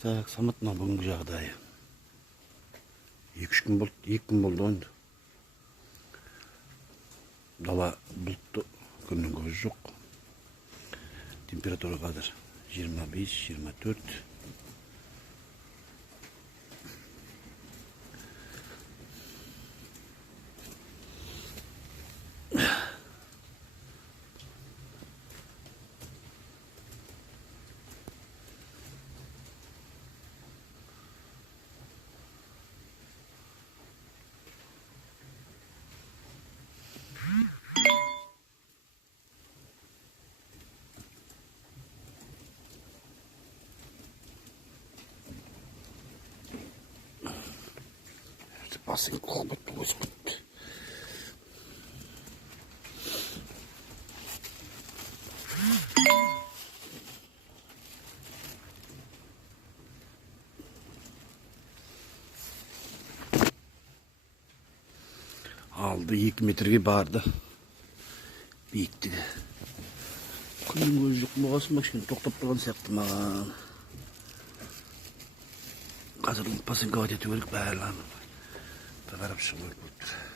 Так, самытна бүгінгі жағдайы. 2-3 күн болды, 2 күн болды ойынды. Дала бұлтты, күннің көзі жоқ. Температура қазір 25-24. Basın kolbet bozkut. Aldı 2 metreye bardı. Büyüktü. Күннің өзі жоқ болғасын бақ кішкене тоқтап тұрған сияқты маған. Қазір пасынға өтету керек бәрі. Қарап шығып өтіп тұр.